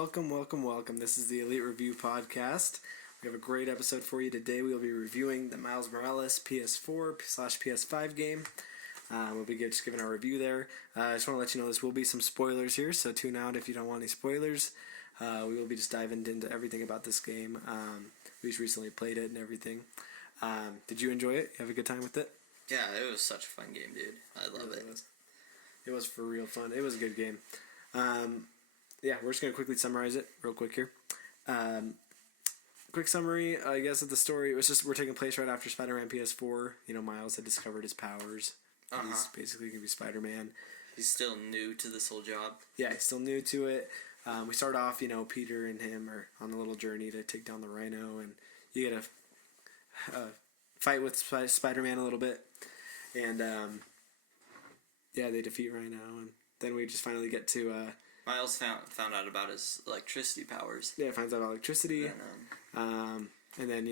welcome. This is the Elite Review Podcast. We have a great episode for you today. We will be reviewing the Miles Morales PS4/PS5 game. We'll be just giving our review there. I just want to let you know this will be some spoilers here, so tune out if you don't want any spoilers. We will be just diving into everything about this game. We just recently played it and everything. Did you enjoy it? You have a good time with it? Yeah, it was such a fun game, dude. I love it. It was for real fun. It was a good game. Yeah, we're just going to quickly summarize it real quick here. Quick summary, I guess, of the story. It was just, we're taking place right after Spider-Man PS4. You know, Miles had discovered his powers. He's basically going to be Spider-Man. He's still new to this whole job. Yeah, he's still new to it. We start off, Peter and him are on a little journey to take down the Rhino, and you get a fight with Spider-Man a little bit. And, yeah, they defeat Rhino, and then we just finally get to... Miles found out about his electricity powers. Yeah, finds out about electricity. And then,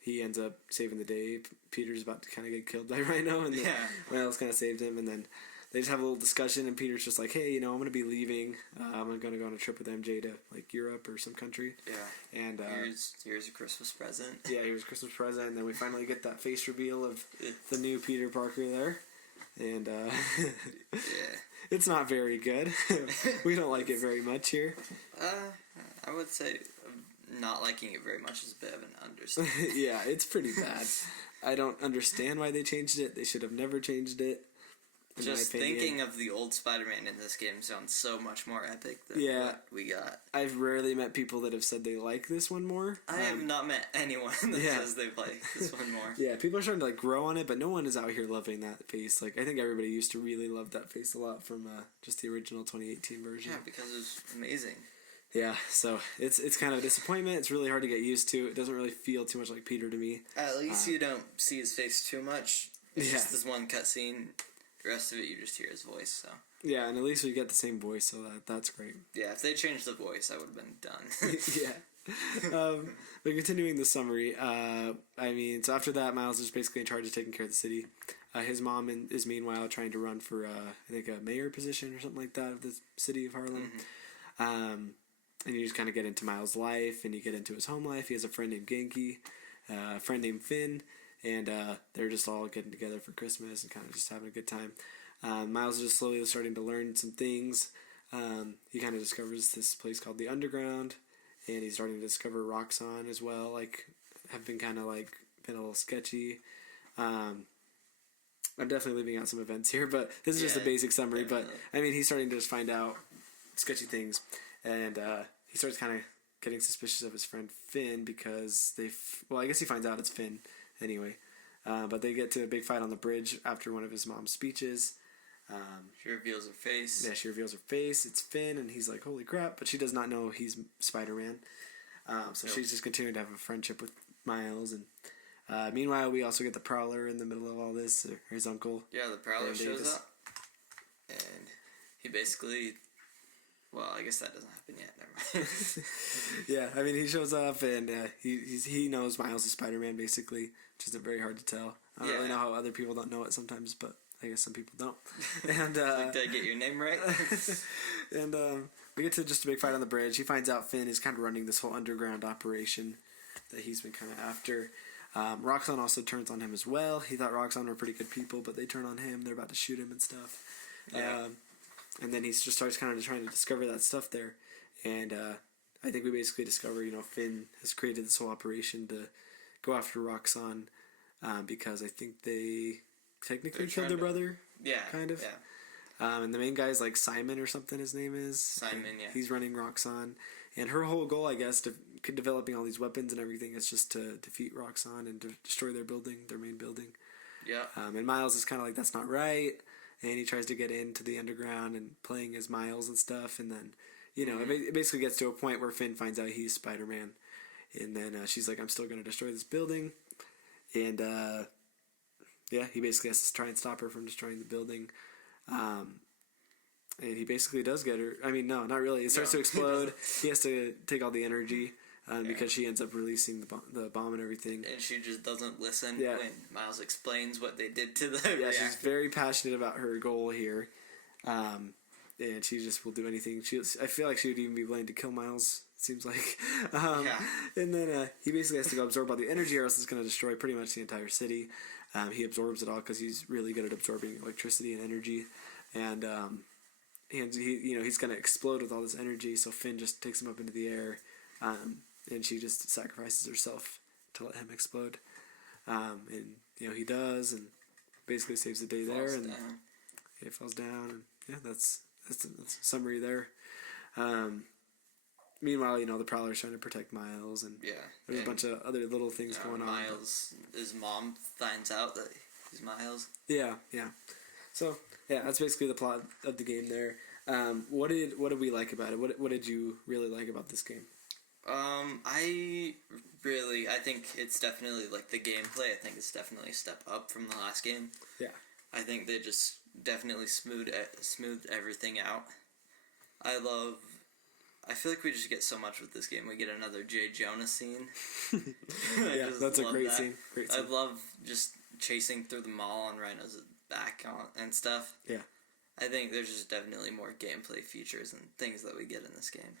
he ends up saving the day. Peter's about to kind of get killed by Rhino, and then Miles kind of saved him, and then they just have a little discussion, and Peter's just like, hey, I'm going to be leaving. I'm going to go on a trip with MJ to, Europe or some country. Yeah. And here's a Christmas present. Yeah, here's a Christmas present, and then we finally get that face reveal of the new Peter Parker there. And, yeah. It's not very good. We don't like it very much here. I would say not liking it very much is a bit of an understatement. Yeah, it's pretty bad. I don't understand why they changed it. They should have never changed it. Just thinking of the old Spider-Man in this game sounds so much more epic than what we got. I've rarely met people that have said they like this one more. I have not met anyone that says they like this one more. Yeah, people are starting to grow on it, but no one is out here loving that face. I think everybody used to really love that face a lot from just the original 2018 version. Yeah, because it was amazing. Yeah, so it's kind of a disappointment. It's really hard to get used to. It doesn't really feel too much like Peter to me. At least you don't see his face too much. It's just this one cutscene. The rest of it, you just hear his voice, so... Yeah, and at least we get the same voice, so that's great. Yeah, if they changed the voice, I would have been done. Yeah. But continuing the summary, so after that, Miles is basically in charge of taking care of the city. His mom is meanwhile trying to run for, I think, a mayor position or something like that of the city of Harlem. Mm-hmm. And you just kind of get into Miles' life, and you get into his home life. He has a friend named Genki, a friend named Finn, and they're just all getting together for Christmas and kind of just having a good time. Miles is just slowly starting to learn some things. He kind of discovers this place called the Underground, and he's starting to discover Roxxon as well. Have been kind of been a little sketchy. I'm definitely leaving out some events here, but this is just a basic summary. Definitely. But he's starting to just find out sketchy things, and he starts kind of getting suspicious of his friend Finn because I guess he finds out it's Finn. Anyway, but they get to a big fight on the bridge after one of his mom's speeches. She reveals her face. Yeah, she reveals her face. It's Finn, and he's like, holy crap, but she does not know he's Spider-Man. She's just continuing to have a friendship with Miles, and meanwhile, we also get the Prowler in the middle of all this, or his uncle. Yeah, the Prowler shows up, and he basically... Well, I guess that doesn't happen yet. Never mind. Yeah, he shows up, and he knows Miles is Spider-Man, basically, which is very hard to tell. I don't really know how other people don't know it sometimes, but I guess some people don't. And did I get your name right? And we get to just a big fight on the bridge. He finds out Finn is kind of running this whole underground operation that he's been kind of after. Roxxon also turns on him as well. He thought Roxxon were pretty good people, but they turn on him. They're about to shoot him and stuff. Yeah. And then he just starts kind of trying to discover that stuff there. And I think we basically discover, Finn has created this whole operation to go after Roxxon because I think they technically killed their brother. Yeah. Kind of. Yeah. And the main guy's Simon or something his name is. Simon, yeah. He's running Roxxon. And her whole goal, I guess, developing all these weapons and everything is just to defeat Roxxon and to destroy their main building. Yeah. And Miles is kind of that's not right. And he tries to get into the underground and playing as Miles and stuff. And then, it basically gets to a point where Finn finds out he's Spider-Man. And then she's like, I'm still going to destroy this building. And, he basically has to try and stop her from destroying the building. And he basically does get her. No, not really. It starts to explode. He has to take all the energy. Because she ends up releasing the bomb and everything. And she just doesn't listen when Miles explains what they did to the reactor. She's very passionate about her goal here. and she just will do anything. I feel like she would even be willing to kill Miles. It seems like. And then he basically has to go absorb all the energy, or else it's going to destroy pretty much the entire city. He absorbs it all because he's really good at absorbing electricity and energy, and he's going to explode with all this energy. So Finn just takes him up into the air, and she just sacrifices herself to let him explode. And he does, and basically saves the day there, and he falls down, and yeah, that's a summary there. Meanwhile, the Prowler's trying to protect Miles, and there's a bunch of other little things going on. His mom finds out that he's Miles. Yeah. So that's basically the plot of the game there. What did we like about it? What did you really like about this game? I think it's definitely, like, the gameplay. I think it's definitely a step up from the last game. Yeah. I think they just definitely smoothed everything out. I feel like we just get so much with this game. We get another J. Jonah scene. Yeah, that's a great scene. I love just chasing through the mall on Rhino's back and stuff. Yeah. I think there's just definitely more gameplay features and things that we get in this game.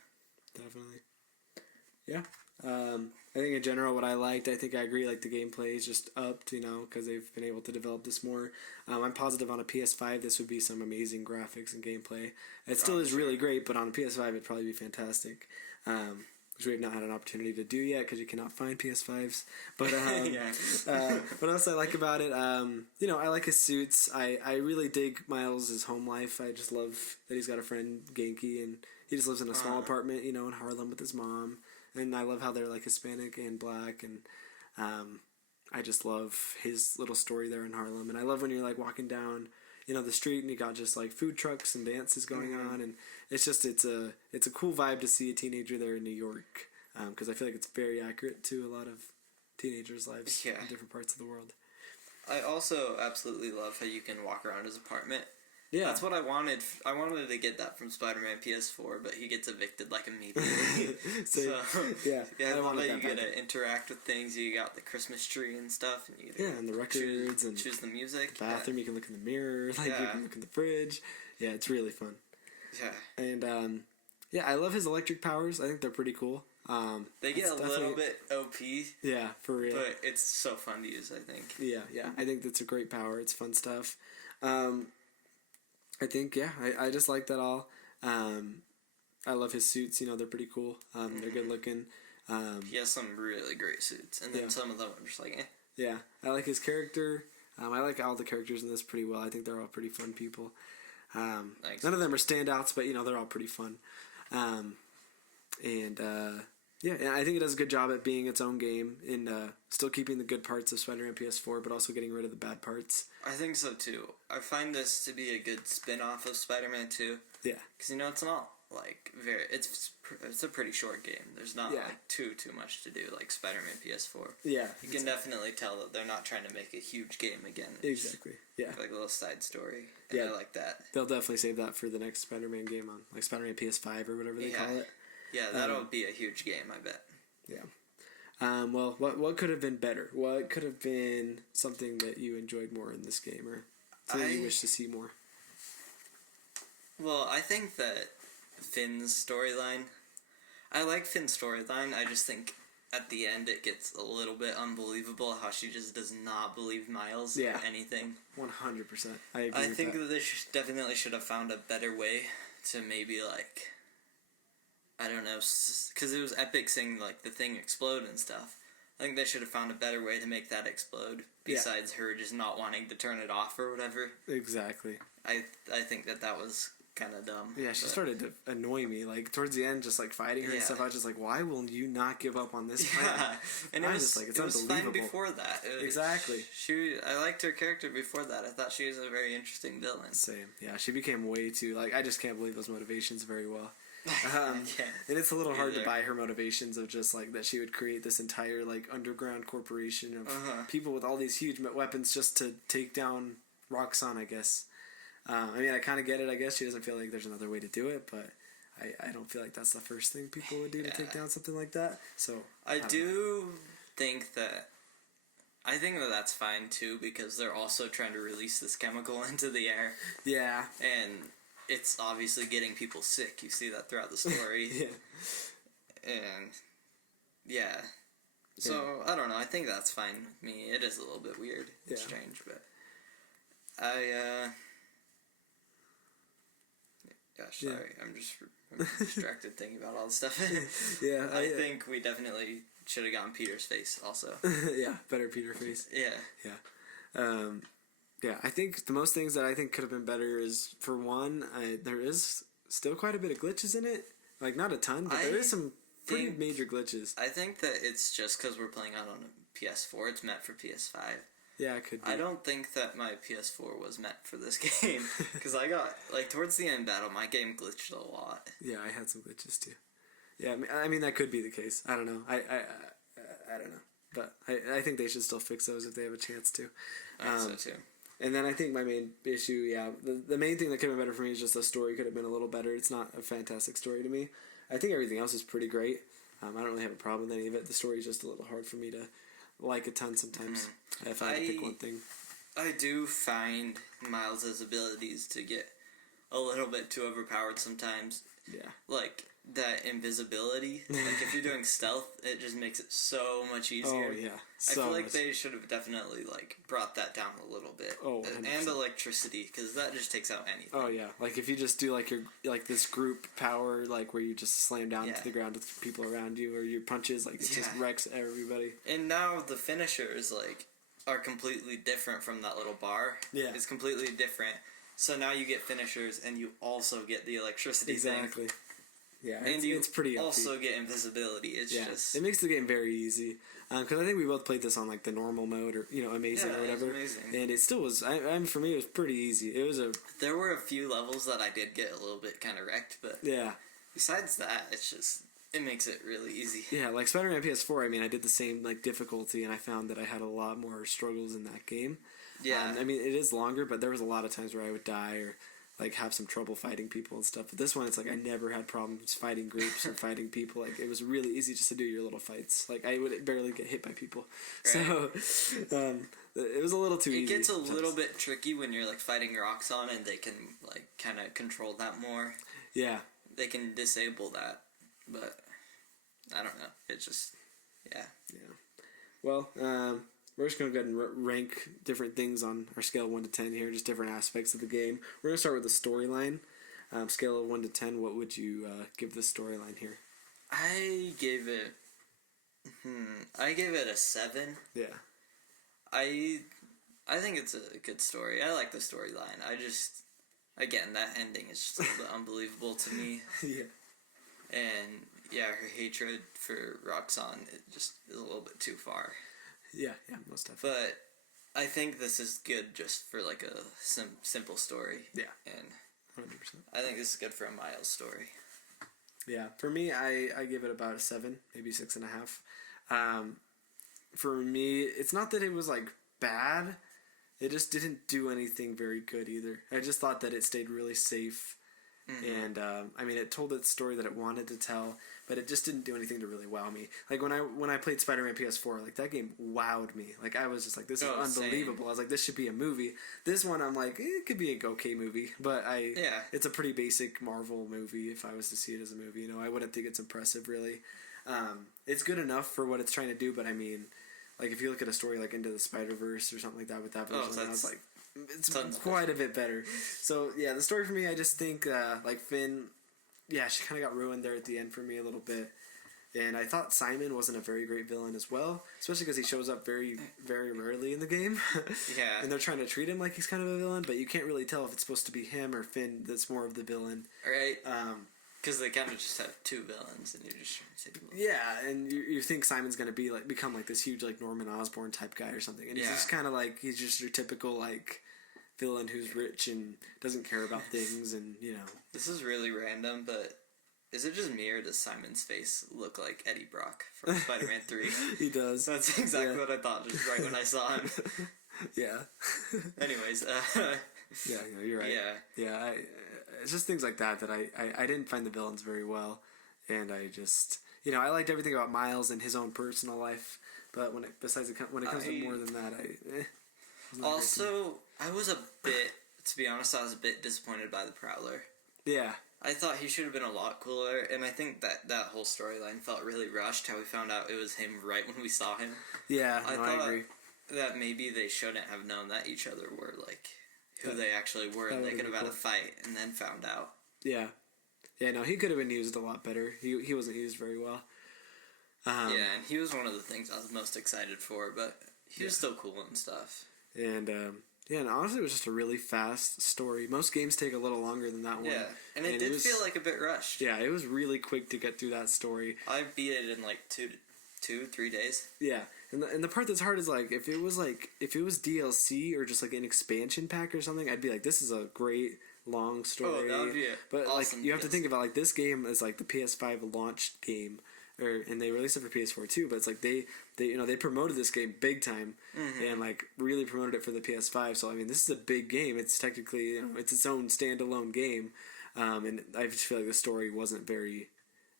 Definitely. Yeah. I think in general what I liked, I think I agree, like the gameplay is just upped, because they've been able to develop this more. I'm positive on a PS5 this would be some amazing graphics and gameplay. It still is really great, but on a PS5 it'd probably be fantastic. Which we have not had an opportunity to do yet because you cannot find PS5s. But what else I like about it, I like his suits. I really dig Miles' home life. I just love that he's got a friend, Genki, and he just lives in a small apartment, in Harlem with his mom. And I love how they're, like, Hispanic and black, and I just love his little story there in Harlem. And I love when you're, like, walking down, the street, and you got just, like, food trucks and dances going on, and it's a cool vibe to see a teenager there in New York, because I feel like it's very accurate to a lot of teenagers' lives in different parts of the world. I also absolutely love how you can walk around his apartment. Yeah. That's what I wanted. I wanted to get that from Spider-Man PS4, but he gets evicted, like, immediately. I love that you get to interact with things. You got the Christmas tree and stuff. And you get and the records. Choose the music. The bathroom, you can look in the mirror. You can look in the fridge. Yeah, it's really fun. Yeah. And, I love his electric powers. I think they're pretty cool. They get a little bit OP. Yeah, for real. But it's so fun to use, I think. Yeah. I think that's a great power. It's fun stuff. I think, I just like that all. I love his suits. They're pretty cool. They're good looking. He has some really great suits. And then some of them are just like, eh. Yeah. I like his character. I like all the characters in this pretty well. I think they're all pretty fun people. None of them are standouts, but, they're all pretty fun. And I think it does a good job at being its own game and still keeping the good parts of Spider-Man PS4, but also getting rid of the bad parts. I think so too. I find this to be a good spin-off of Spider-Man 2. Yeah. Because, it's not, like, it's a pretty short game. There's not, like, too much to do, like Spider-Man PS4. Yeah. You can definitely tell that they're not trying to make a huge game again. It's exactly. Yeah. Like a little side story. And I like that. They'll definitely save that for the next Spider-Man game on, like, Spider-Man PS5 or whatever they call it. Yeah, that'll be a huge game, I bet. Yeah. Well, what could have been better? What could have been something that you enjoyed more in this game, or something you wish to see more? Well, I think that Finn's storyline... I like Finn's storyline. I just think at the end it gets a little bit unbelievable how she just does not believe Miles or anything. 100%. I agree. I think that they definitely should have found a better way to maybe, like... I don't know, because it was epic seeing, like, the thing explode and stuff. I think they should have found a better way to make that explode, besides her just not wanting to turn it off or whatever. Exactly. I think that was kind of dumb. Yeah, she started to annoy me, like, towards the end, just, like, fighting her and stuff. I was just like, why will you not give up on this fight? And it was just like, it's unbelievable. Fine before that. Exactly. I liked her character before that. I thought she was a very interesting villain. Same. Yeah, she became way too, like, I just can't believe those motivations very well. And it's a little hard to buy her motivations of just like that she would create this entire like underground corporation of people with all these huge weapons just to take down Roxxon, I guess. I mean, I kind of get it, I guess. She doesn't feel like there's another way to do it, but I don't feel like that's the first thing people would do to take down something like that. So I think that that's fine too, because they're also trying to release this chemical into the air. Yeah. And it's obviously getting people sick. You see that throughout the story. Yeah. And yeah. So I don't know. I think that's fine with me. It is a little bit weird, and strange, but gosh, sorry, I'm distracted thinking about all the stuff. Yeah, I think we definitely should have gotten Peter's face also. Yeah, better Peter face. Yeah. Yeah, I think the most things that I think could have been better is, for one, there is still quite a bit of glitches in it. Like, not a ton, but there is some pretty major glitches. I think that it's just because we're playing out on a PS4. It's meant for PS5. Yeah, it could be. I don't think that my PS4 was meant for this game. Because I got, like, towards the end battle, my game glitched a lot. Yeah, I had some glitches too. Yeah, I mean that could be the case. I don't know. I don't know. But I think they should still fix those if they have a chance to. I think so too. And then I think my main issue, the main thing that could have been better for me is just the story could have been a little better. It's not a fantastic story to me. I think everything else is pretty great. I don't really have a problem with any of it. The story is just a little hard for me to like a ton sometimes. If I had to pick one thing. I do find Miles' abilities to get a little bit too overpowered sometimes. Yeah. Like, that invisibility. Like, if you're doing stealth, it just makes it so much easier. Oh, yeah. I feel like they should have definitely, like, brought that down a little bit. Oh, 100%. And electricity, because that just takes out anything. Oh, yeah. Like, if you just do, like, this group power, like, where you just slam down to the ground with people around you, or your punches, like, it just wrecks everybody. And now the finishers, like, are completely different from that little bar. Yeah. It's completely different. So now you get finishers, and you also get the electricity thing. Yeah, and it's pretty also get invisibility. It's just... It makes the game very easy. Because I think we both played this on, like, the normal mode, or, amazing or whatever. Amazing. And it still was, for me, it was pretty easy. It was There were a few levels that I did get a little bit kind of wrecked, but... Yeah. Besides that, it's just... It makes it really easy. Yeah, like Spider-Man PS4, I mean, I did the same, like, difficulty, and I found that I had a lot more struggles in that game. Yeah. I mean, it is longer, but there was a lot of times where I would die, or... like, have some trouble fighting people and stuff. But this one, it's like I never had problems fighting groups or fighting people. Like, it was really easy just to do your little fights. Like, I would barely get hit by people. Right. So, it was a little too easy. It gets a little bit tricky when you're, like, fighting Roxxon and they can, like, kind of control that more. Yeah. They can disable that. But, I don't know. It just, yeah. Well, we're just going to go ahead and rank different things on our scale of 1 to 10 here, just different aspects of the game. We're going to start with the storyline. Scale of 1 to 10, what would you give the storyline here? I gave it a 7. Yeah. I think it's a good story. I like the storyline. I just, again, that ending is just a little bit unbelievable to me. Yeah. And, yeah, her hatred for Roxxon, it just is a little bit too far. Yeah, most definitely. But I think this is good just for, like, a simple story. Yeah. And 100%. I think this is good for a Miles story. Yeah, for me, I give it about a 7, maybe 6.5. For me, it's not that it was, like, bad. It just didn't do anything very good either. I just thought that it stayed really safe. Mm-hmm. And, I mean, it told its story that it wanted to tell, but it just didn't do anything to really wow me. Like, when I played Spider-Man PS4, like, that game wowed me. Like, I was just like, this is unbelievable. Same. I was like, this should be a movie. This one, I'm like, it could be an okay movie, but it's a pretty basic Marvel movie if I was to see it as a movie. I wouldn't think it's impressive, really. It's good enough for what it's trying to do, but I mean, like, if you look at a story like Into the Spider-Verse or something like that with that version, I was like, it's quite a bit better. So, yeah, the story for me, I just think, like, Finn, yeah, she kind of got ruined there at the end for me a little bit. And I thought Simon wasn't a very great villain as well, especially because he shows up very, very rarely in the game. Yeah. And they're trying to treat him like he's kind of a villain, but you can't really tell if it's supposed to be him or Finn that's more of the villain. Right. Because they kind of just have two villains, and you're just trying to say... Yeah, and you think Simon's going to become, like, this huge, like, Norman Osborn type guy or something. And he's just kind of, like, he's just your typical, like, villain who's rich and doesn't care about things, and, This is really random, but is it just me, or does Simon's face look like Eddie Brock from Spider-Man 3? He does. That's exactly what I thought just right when I saw him. Yeah. Anyways, Yeah, you're right. Yeah, it's just things like that I didn't find the villains very well, and I just, I liked everything about Miles and his own personal life, but when it comes to more than that, also, I was a bit, to be honest, I was a bit disappointed by the Prowler. Yeah. I thought he should have been a lot cooler, and I think that whole storyline felt really rushed, how we found out it was him right when we saw him. Yeah, I thought agree. that maybe they shouldn't have known that each other were, like, who they actually were, and they could have had a fight, and then found out. Yeah. Yeah, no, he could have been used a lot better. He wasn't used very well. Yeah, and he was one of the things I was most excited for, but he was still cool and stuff. And, and honestly, it was just a really fast story. Most games take a little longer than that one. Yeah, and it did feel like a bit rushed. Yeah, it was really quick to get through that story. I beat it in like 3 days. Yeah, and the part that's hard is like if it was DLC or just like an expansion pack or something, I'd be like, this is a great long story. Oh, that would be it. But Awesome, like you have to think about like this game is like the PS5 launch game. And they released it for PS4 too, but it's like they promoted this game big time, and like really promoted it for the PS5. So I mean, this is a big game. It's technically it's its own standalone game, and I just feel like the story wasn't very,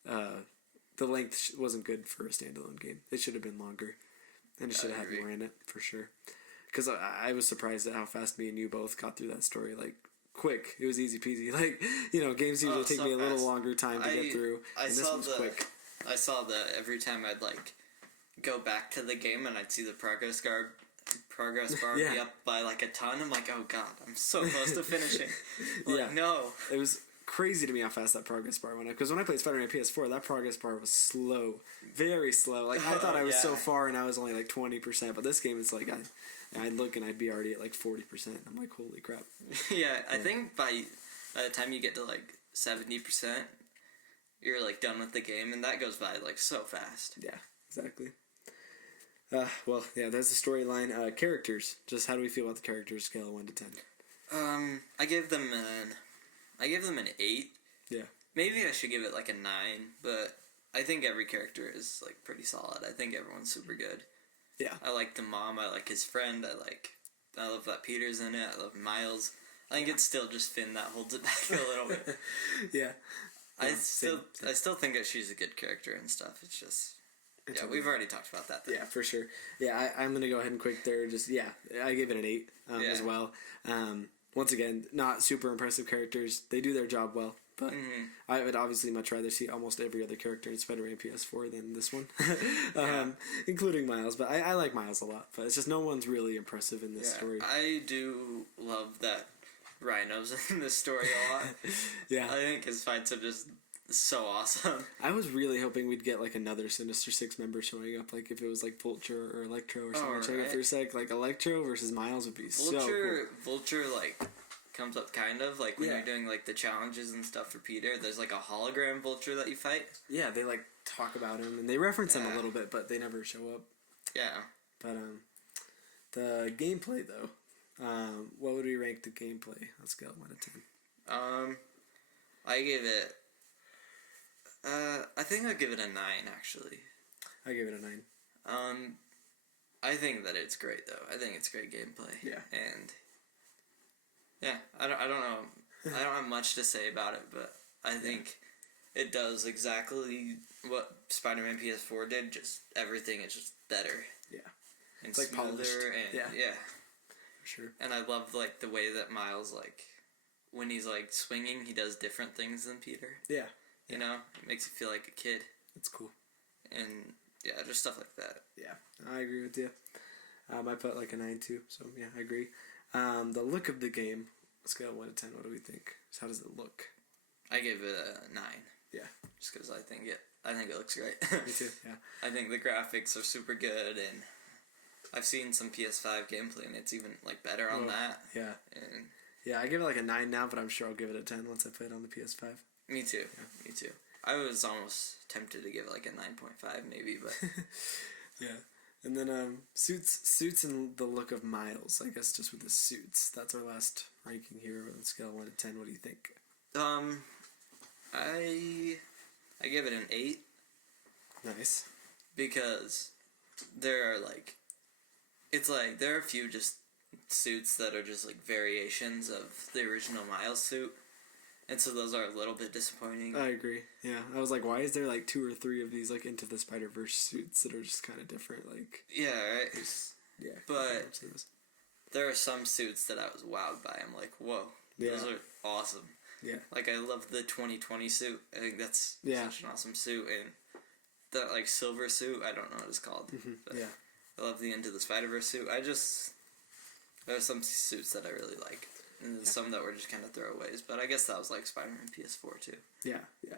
the length wasn't good for a standalone game. It should have been longer, and it should have had more in it for sure. Because I was surprised at how fast me and you both got through that story. Like quick, it was easy peasy. Like games usually take me a little longer time to get through, and this was quick. I saw that every time I'd like go back to the game and I'd see the progress bar be up by like a ton. I'm like, oh god, I'm so close to finishing. No. It was crazy to me how fast that progress bar went up. Because when I played Spider-Man PS4, that progress bar was slow, very slow. Like I thought I was so far and I was only like 20%, but this game it's like I'd look and I'd be already at like 40%. I'm like, holy crap. Yeah, I think by the time you get to like 70%. You're like done with the game, and that goes by like so fast. Yeah, exactly. Well, yeah, that's the storyline. Characters. Just how do we feel about the characters? Scale of 1 to 10. I gave them an 8. Yeah. Maybe I should give it like a 9, but I think every character is like pretty solid. I think everyone's super good. Yeah. I like the mom. I like his friend. I love that Peter's in it. I love Miles. I think it's still just Finn that holds it back a little bit. Yeah. I still think that she's a good character and stuff. It's just we've already talked about that. Yeah, for sure. Yeah, I'm gonna go ahead and quick there. Just I gave it an 8 as well. Once again, not super impressive characters. They do their job well, but I would obviously much rather see almost every other character in Spider-Man PS4 than this one, including Miles. But I like Miles a lot. But it's just no one's really impressive in this story. I do love that Rhino's in this story a lot. Yeah. I think his fights are just so awesome. I was really hoping we'd get like another Sinister Six member showing up, like if it was like Vulture or Electro or something showing up for a sec. Like Electro versus Miles would be so cool. Vulture like comes up kind of like when you're doing like the challenges and stuff for Peter. There's like a hologram Vulture that you fight. Yeah, they like talk about him and they reference him a little bit, but they never show up. Yeah. But the gameplay though. What would we rank the gameplay? Let's go 1 to 10. I give it. I think I'd give it a 9 actually. I give it a 9. I think that it's great though. I think it's great gameplay. Yeah. And I don't know. I don't have much to say about it, but I think it does exactly what Spider-Man PS4 did. Just everything is just better. Yeah. And it's like polished. And yeah. Sure. And I love like the way that Miles like when he's like swinging, he does different things than Peter. Yeah. You know, it makes you feel like a kid. It's cool. And just stuff like that. Yeah, I agree with you. I put like a 9 too. So yeah, I agree. The look of the game, scale of 1 to 10. What do we think? So how does it look? I gave it a 9. Yeah. Just because I think it looks great. Me too. Yeah. I think the graphics are super good and. I've seen some PS5 gameplay and it's even like better on that. Yeah. And yeah, I give it like a 9 now, but I'm sure I'll give it a 10 once I play it on the PS5. Me too. Yeah. Me too. I was almost tempted to give it like a 9.5 maybe, but yeah. And then suits and the look of Miles. I guess just with the suits. That's our last ranking here on the scale of 1 to 10. What do you think? I give it an 8. Nice. Because there are like. It's like, there are a few just suits that are just, like, variations of the original Miles suit. And so those are a little bit disappointing. I agree. Yeah. I was like, why is there, like, 2 or 3 of these, like, Into the Spider-Verse suits that are just kind of different? Like... Yeah, right? Yeah. But there are some suits that I was wowed by. I'm like, whoa. Yeah. Those are awesome. Yeah. Like, I love the 2020 suit. I think that's such an awesome suit. And that, like, silver suit, I don't know what it's called. But Yeah. I love the Into the Spider-Verse suit. There's some suits that I really like. And there's some that were just kind of throwaways. But I guess that was, like, Spider-Man PS4, too. Yeah, yeah.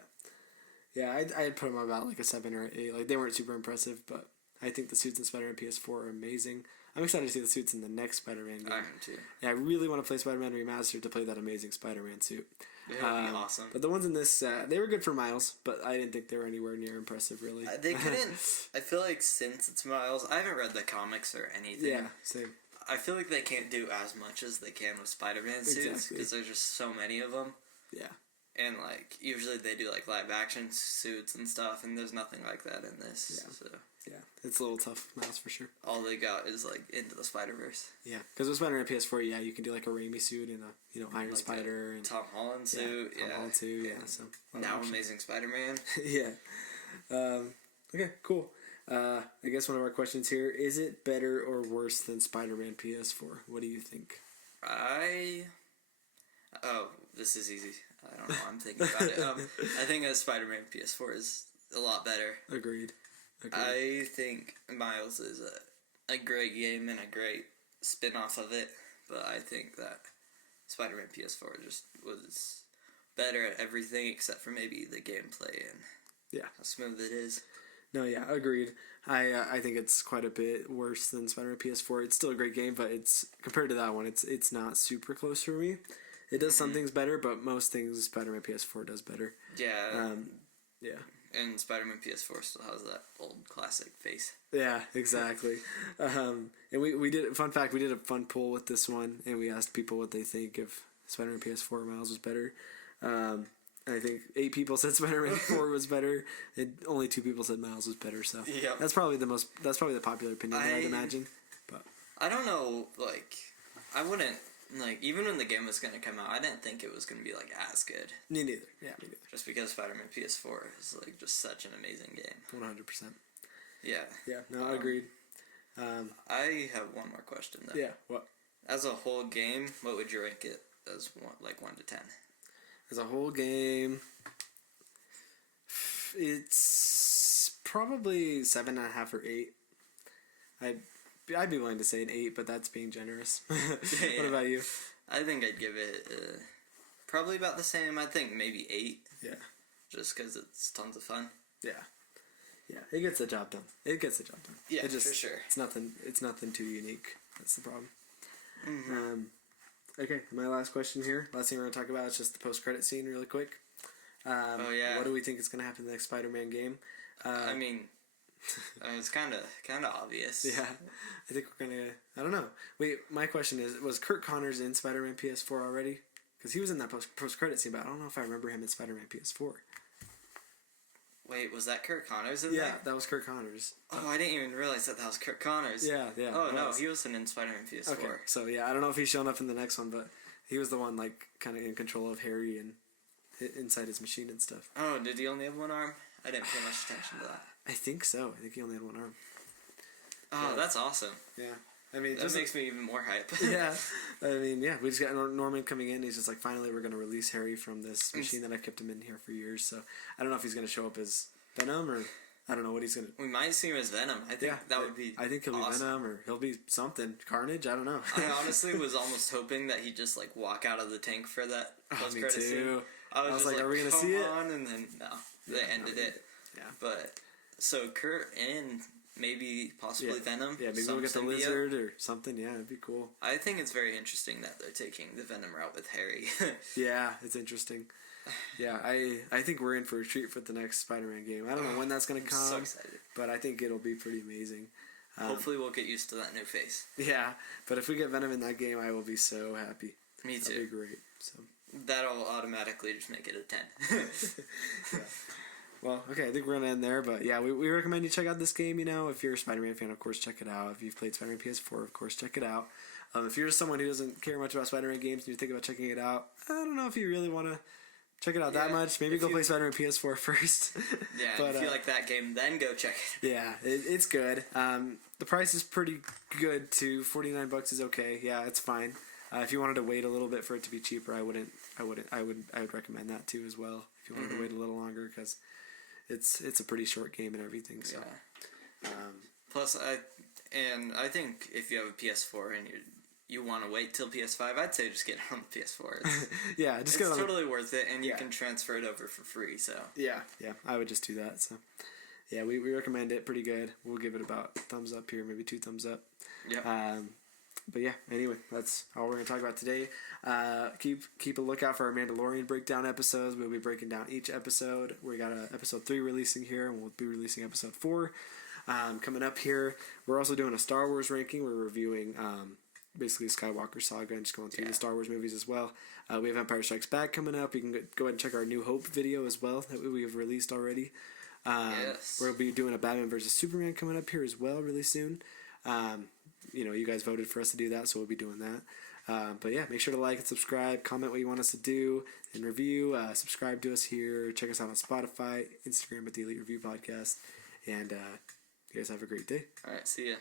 Yeah, I'd put them about, like, a 7 or an 8. Like, they weren't super impressive, but I think the suits in Spider-Man PS4 are amazing. I'm excited to see the suits in the next Spider-Man game. I am, too. Yeah, I really want to play Spider-Man Remastered to play that amazing Spider-Man suit. It would be awesome. But the ones in this, they were good for Miles, but I didn't think they were anywhere near impressive, really. They couldn't... I feel like since it's Miles... I haven't read the comics or anything. Yeah, same. I feel like they can't do as much as they can with Spider-Man suits, because there's just so many of them. Yeah. And, like, usually they do, like, live-action suits and stuff, and there's nothing like that in this. Yeah. So Yeah, it's a little tough, Miles, for sure. all they got is, like, Into the Spider-Verse. Yeah, because with Spider-Man PS4, yeah, you can do, like, a Raimi suit and a, Iron Like Spider. And Tom Holland suit, Tom Holland too, yeah. So, Now Amazing Spider-Man. yeah. Okay, cool. I guess one of our questions here, is it better or worse than Spider-Man PS4? What do you think? This is easy. I don't know. I'm thinking about it. I think a Spider-Man PS4 is a lot better. Agreed. I think Miles is a great game and a great spin-off of it, but I think that Spider-Man PS4 just was better at everything except for maybe the gameplay and how smooth it is. No, yeah, agreed. I think it's quite a bit worse than Spider-Man PS4. It's still a great game, but it's compared to that one, it's not super close for me. It does some things better, but most things Spider-Man PS4 does better. Yeah. Yeah. And Spider-Man PS4 still has that old classic face. Yeah, exactly. And we did, fun fact, we did a fun poll with this one, and we asked people what they think if Spider-Man PS4 Miles was better. I think 8 people said Spider-Man 4 was better, and only 2 people said Miles was better. So that's probably the popular opinion, I'd imagine. But I don't know, like, I wouldn't, like, even when the game was going to come out, I didn't think it was going to be, like, as good. Me neither. Yeah, me neither. Just because Spider-Man PS4 is, like, just such an amazing game. 100%. Yeah. Yeah, no, agreed. I have one more question, though. Yeah, what? As a whole game, what would you rank it as, 1 to 10? As a whole game, it's probably 7.5 or 8. I'd be willing to say an 8, but that's being generous. What about you? I think I'd give it probably about the same. I think maybe 8. Yeah. Just because it's tons of fun. Yeah. Yeah, it gets the job done. Yeah, for sure. It's nothing too unique. That's the problem. Mm-hmm. Okay, my last question here. Last thing we're going to talk about is just the post-credit scene really quick. Oh, yeah. What do we think is going to happen in the next Spider-Man game? I mean, it's kind of obvious. Yeah, I think we're going to... I don't know. Wait, my question is, was Kurt Connors in Spider-Man PS4 already? Because he was in that post-credit scene, but I don't know if I remember him in Spider-Man PS4. Wait, was that Kurt Connors in there? Yeah, that was Kurt Connors. Oh, I didn't even realize that was Kurt Connors. Yeah. Oh, no, he wasn't in Spider-Man PS4. Okay, so yeah, I don't know if he's shown up in the next one, but he was the one, like, kind of in control of Harry and inside his machine and stuff. Oh, did he only have one arm? I didn't pay much attention to that. I think so. I think he only had one arm. Oh, Yeah. That's awesome. Yeah. I mean, That makes me even more hype. Yeah. I mean, yeah, we just got Norman coming in. He's just like, finally, we're going to release Harry from this machine that I've kept him in here for years. So I don't know if he's going to show up as Venom or I don't know what he's going to... We might see him as Venom. I think that would be I think he'll awesome. be Venom or he'll be something. Carnage? I don't know. I honestly was almost hoping that he'd just, like, walk out of the tank for that Me post-credit scene. too. I was just like, are we going to see it? And then, no, they ended it. Yeah. But, so Kurt and maybe possibly Venom. Yeah, maybe some we'll get the symbiote. lizard or something. Yeah, it'd be cool. I think it's very interesting that they're taking the Venom route with Harry. Yeah, it's interesting. Yeah, I think we're in for a treat for the next Spider-Man game. I don't know when that's going to come. I'm so excited. But I think it'll be pretty amazing. Hopefully we'll get used to that new face. Yeah, but if we get Venom in that game, I will be so happy. Me too. That'd be great. So that'll automatically just make it a 10. Yeah. Well, okay, I think we're going to end there. But yeah, we recommend you check out this game. You know, if you're a Spider-Man fan, of course, check it out. If you've played Spider-Man PS4, of course, check it out. If you're someone who doesn't care much about Spider-Man games and you think about checking it out, I don't know if you really want to check it out that much. Maybe go play Spider-Man PS4 first. Yeah, but, if you like that game, then go check it. Yeah, it's good. The price is pretty good too. $49 is okay. Yeah, it's fine. If you wanted to wait a little bit for it to be cheaper, I would recommend that too as well. If you wanted to wait a little longer, because it's a pretty short game and everything. So, Plus, I think if you have a PS4 and you want to wait till PS5, I'd say just get it on the PS4. It's totally worth it, and you can transfer it over for free. So yeah, I would just do that. So yeah, we recommend it. Pretty good. We'll give it about a thumbs up here, maybe 2 thumbs up. Yeah. But yeah, anyway, that's all we're going to talk about today. Keep a lookout for our Mandalorian breakdown episodes. We'll be breaking down each episode. We got episode 3 releasing here, and we'll be releasing episode 4 coming up here. We're also doing a Star Wars ranking. We're reviewing basically the Skywalker saga and just going through the Star Wars movies as well. We have Empire Strikes Back coming up. You can go ahead and check our New Hope video as well that we have released already. We'll be doing a Batman vs. Superman coming up here as well really soon. You guys voted for us to do that, so we'll be doing that. But yeah, make sure to like and subscribe, comment what you want us to do, and review. Subscribe to us here. Check us out on Spotify, Instagram at the Elite Review Podcast. And you guys have a great day. All right, see ya.